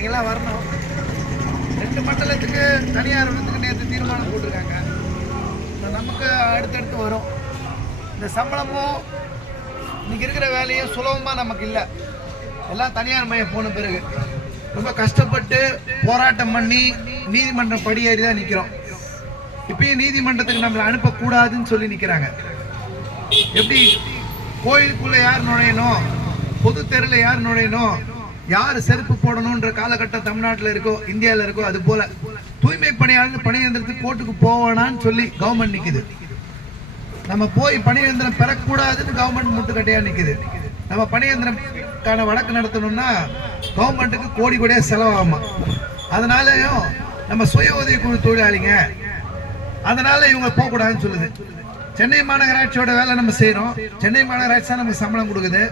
நீங்களாம் வரணும். ரெண்டு மண்டலத்துக்கு தனியார் இடத்துக்கு நேற்று தீர்மானம் போட்டிருக்காங்க. நமக்கு அடுத்தடுத்து வரும். இந்த சம்பளமும் இன்னைக்கு இருக்கிற வேலையும் சுலபமாக நமக்கு இல்லை. எல்லாம் தனியார் மையம் போன பிறகு. ரொம்ப கஷ்டப்பட்டு போராட்டம் பண்ணி நீதிமன்றம் படியேறி தான் நிற்கிறோம் இப்பயும் நீதிமன்றத்துக்கு நம்மளை அனுப்பக்கூடாதுன்னு சொல்லி நிற்கிறாங்க எப்படி கோயிலுக்குள்ளே யார் நுழையணும்? பொது தெருவில் யார் நுழையணும்? யார் செருப்பு போடணுன்ற காலகட்டம் தமிழ்நாட்டில் இருக்கோ இந்தியாவில் இருக்கோ அது போல தூய்மை பணியாளர் பணியந்திரத்துக்கு கோர்ட்டுக்கு போவானான்னு சொல்லி கவர்மெண்ட் நிற்குது நம்ம போய் பணியந்திரம் பெறக்கூடாதுன்னு கவர்மெண்ட் முட்டுக்கட்டையாக நிற்குது நம்ம பணியந்திரம்கான வழக்கு நடத்தணும்னா கவர்மெண்ட்டுக்கு கோடி கோடியாக செலவாகுமா? அதனாலயும் நம்ம சுய உதவி குழு தொழிலாளிங்க அதனால இவங்க போகக்கூடாதுன்னு சொல்லுது. சென்னை மாநகராட்சியோட வேலை நம்ம செய்கிறோம் சென்னை மாநகராட்சி தான் நமக்கு சம்பளம் கொடுக்குது.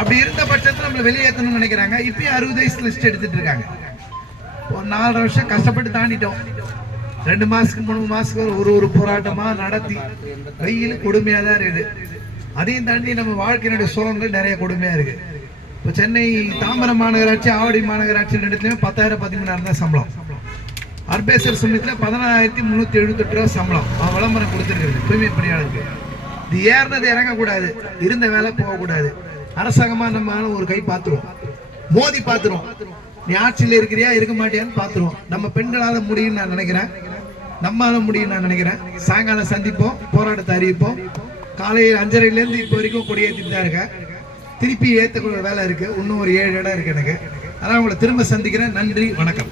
அப்படி இருந்த பட்சத்தில் நம்மளை வெளியேற்றணும்னு நினைக்கிறாங்க. இப்பயும் அறுபது வயசு லிஸ்ட் எடுத்துட்டு இருக்காங்க. ஒரு நாலரை வருஷம் கஷ்டப்பட்டு தாண்டிட்டோம். ரெண்டு மாசத்துக்கு மூணு மாசத்துக்கு ஒரு ஒரு போராட்டமா நடத்தி வெயில் கொடுமையா தான் இருக்குது. அதையும் தாண்டி நம்ம வாழ்க்கையினுடைய சுகங்கள் நிறைய கொடுமையா இருக்கு. இப்போ சென்னை தாம்பரம் மாநகராட்சி ஆவடி மாநகராட்சி ரெண்டுத்துலயுமே பத்தாயிரம் பதிமூணாயிரம் தான் சம்பளம். அர்பேசர் சுமித்தில் பதினாயிரத்தி முந்நூற்றி எழுபத்தெட்டு ரூபா சம்பளம். அவன் விளம்பரம் கொடுத்துருக்குறது தூய்மை பணியாளருக்கு. இது ஏறினது இறங்கக்கூடாது. இருந்த வேலை போகக்கூடாது. அரசாங்கமாக நம்ம ஒரு கை பார்த்துருவோம் மோதி பார்த்துருவோம் நீ ஆட்சியில் இருக்கிறியா இருக்க மாட்டியான்னு பார்த்துருவோம் நம்ம பெண்களால முடியும்னு நான் நினைக்கிறேன். நம்மளால முடியும் நான் நினைக்கிறேன். சாயங்காலம் சந்திப்போம் போராட்டத்தை அறிவிப்போம். காலையில் அஞ்சரைலேருந்து இப்போ வரைக்கும் கொடியேற்றிட்டு தான் இருக்கேன். திருப்பி ஏற்றக்கூடிய வேலை இருக்கு. இன்னும் ஒரு ஏழு இடம் இருக்கு எனக்கு. அதான் உங்களை திரும்ப சந்திக்கிறேன். நன்றி வணக்கம்.